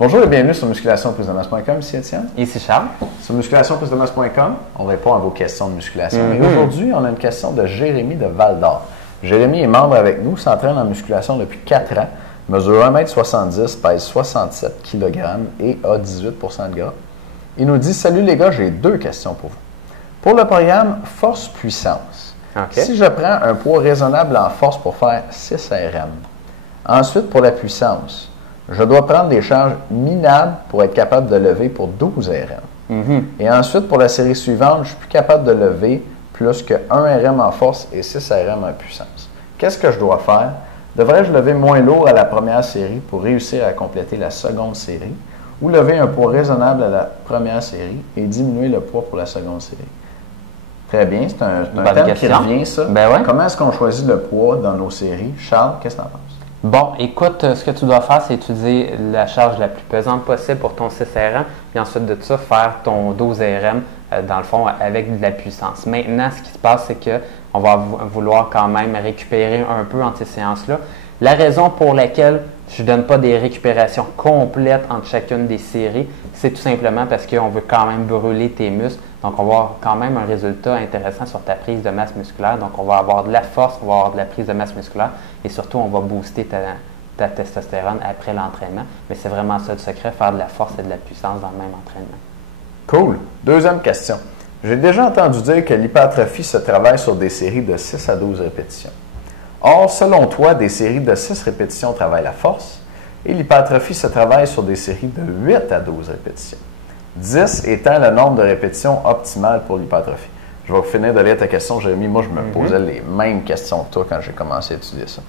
Bonjour et bienvenue sur musculationprisedemasse.com, ici Étienne. Ici Charles. Sur musculationprisedemasse.com, on répond à vos questions de musculation. Mm-hmm. Et aujourd'hui, on a une question de Jérémy de Val-d'Or. Jérémy est membre avec nous, s'entraîne en musculation depuis 4 ans, mesure 1,70 m, pèse 67 kg et a 18 % de gras. Il nous dit « Salut les gars, j'ai 2 questions pour vous. Pour le programme force-puissance, si je prends un poids raisonnable en force pour faire 6 RM, ensuite pour la puissance, je dois prendre des charges minables pour être capable de lever pour 12 RM. Et ensuite, pour la série suivante, je ne suis plus capable de lever plus que 1 RM en force et 6 RM en puissance. Qu'est-ce que je dois faire? Devrais-je lever moins lourd à la première série pour réussir à compléter la seconde série ou lever un poids raisonnable à la première série et diminuer le poids pour la seconde série? Très bien, c'est un thème qui revient, ça. Comment est-ce qu'on choisit le poids dans nos séries? Charles, qu'est-ce que tu en penses? Bon, écoute, ce que tu dois faire, c'est utiliser la charge la plus pesante possible pour ton 6 RM, puis ensuite de ça, faire ton 12 RM, dans le fond, avec de la puissance. Maintenant, ce qui se passe, c'est qu'on va vouloir quand même récupérer un peu entre ces séances-là. La raison pour laquelle je ne donne pas des récupérations complètes entre chacune des séries, c'est tout simplement parce qu'on veut quand même brûler tes muscles. Donc, on va avoir quand même un résultat intéressant sur ta prise de masse musculaire. Donc, on va avoir de la force, on va avoir de la prise de masse musculaire et surtout, on va booster ta testostérone après l'entraînement. Mais c'est vraiment ça le secret, faire de la force et de la puissance dans le même entraînement. Cool. Deuxième question. J'ai déjà entendu dire que l'hypertrophie se travaille sur des séries de 6 à 12 répétitions. Or, selon toi, des séries de 6 répétitions travaillent la force et l'hypertrophie se travaille sur des séries de 8 à 12 répétitions. 10 étant le nombre de répétitions optimales pour l'hypertrophie. Je vais finir de lire ta question, Jérémy. Moi, je me posais les mêmes questions que toi quand j'ai commencé à étudier ça.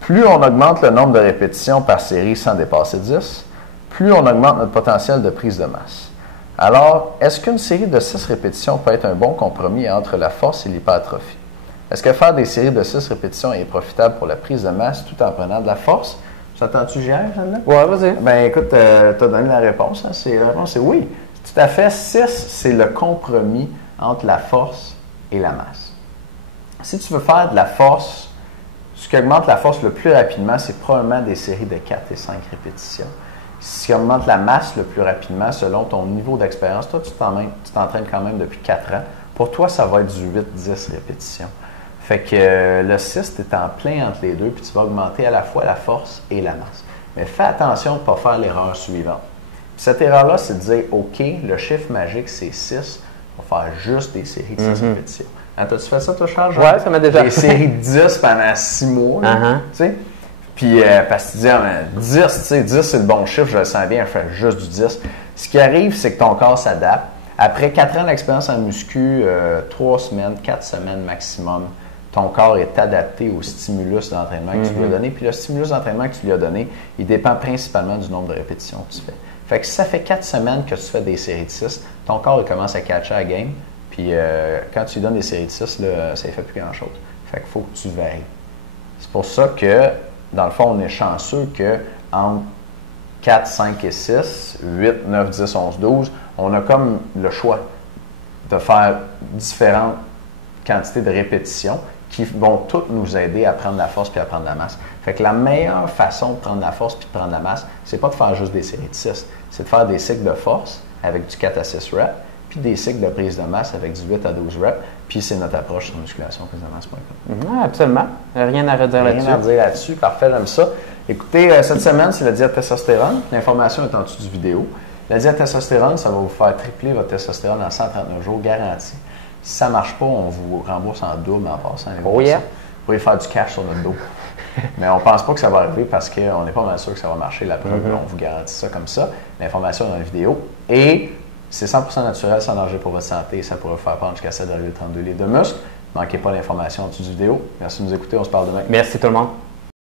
Plus on augmente le nombre de répétitions par série sans dépasser 10, plus on augmente notre potentiel de prise de masse. Alors, est-ce qu'une série de 6 répétitions peut être un bon compromis entre la force et l'hypertrophie? Est-ce que faire des séries de 6 répétitions est profitable pour la prise de masse tout en prenant de la force? T'entends-tu hier, Jeanne-là? Oui, vas-y. Ben écoute, tu as donné la réponse. Hein? La réponse, c'est oui. Tout à fait. 6, c'est le compromis entre la force et la masse. Si tu veux faire de la force, ce qui augmente la force le plus rapidement, c'est probablement des séries de 4 et 5 répétitions. Ce qui augmente la masse le plus rapidement, selon ton niveau d'expérience, toi, tu t'entraînes quand même depuis 4 ans. Pour toi, ça va être du 8-10 répétitions. Fait que le 6, tu es en plein entre les deux, puis tu vas augmenter à la fois la force et la masse. Mais fais attention de ne pas faire l'erreur suivante. Puis cette erreur-là, c'est de dire, OK, le chiffre magique, c'est 6, on va faire juste des séries de 6 répétitions. T'as-tu fait ça, toi, Charles? Oui, ça m'a déjà fait. Des séries de 10 pendant 6 mois, tu sais. Puis, parce que tu dis, 10, tu sais, 10, c'est le bon chiffre, je le sens bien, je fais juste du 10. Ce qui arrive, c'est que ton corps s'adapte. Après 4 ans d'expérience en muscu, 3 semaines, 4 semaines maximum, ton corps est adapté au stimulus d'entraînement que tu lui as donné. Puis le stimulus d'entraînement que tu lui as donné, il dépend principalement du nombre de répétitions que tu fais. Fait que si ça fait 4 semaines que tu fais des séries de 6, ton corps il commence à catcher la game. Puis quand tu lui donnes des séries de 6, là, ça ne fait plus grand-chose. Fait qu'il faut que tu varies. C'est pour ça que, dans le fond, on est chanceux qu'entre 4, 5 et 6, 8, 9, 10, 11, 12, on a comme le choix de faire différentes quantités de répétitions qui vont toutes nous aider à prendre la force puis à prendre la masse. Fait que la meilleure façon de prendre la force puis de prendre la masse, c'est pas de faire juste des séries de 6, c'est de faire des cycles de force avec du 4 à 6 reps, puis des cycles de prise de masse avec du 8 à 12 reps, puis c'est notre approche sur musculation-prise-de-masse.com. Absolument. Rien à redire là-dessus. Rien à dire là-dessus. Parfait, j'aime ça. Écoutez, cette semaine, c'est la diète testostérone. L'information est en dessous du vidéo. La diète testostérone, ça va vous faire tripler votre testostérone en 139 jours, garanti. Si ça ne marche pas, on vous rembourse en double en passant. Oh yeah. Vous pourrez faire du cash sur notre dos. Mais on ne pense pas que ça va arriver parce qu'on n'est pas mal sûr que ça va marcher. La preuve, on vous garantit ça comme ça. L'information est dans la vidéo. Et c'est 100% naturel, sans danger pour votre santé. Ça pourrait vous faire prendre jusqu'à 7,32 litres de muscle. Ne manquez pas l'information en dessous de la vidéo. Merci de nous écouter. On se parle demain. Merci tout le monde.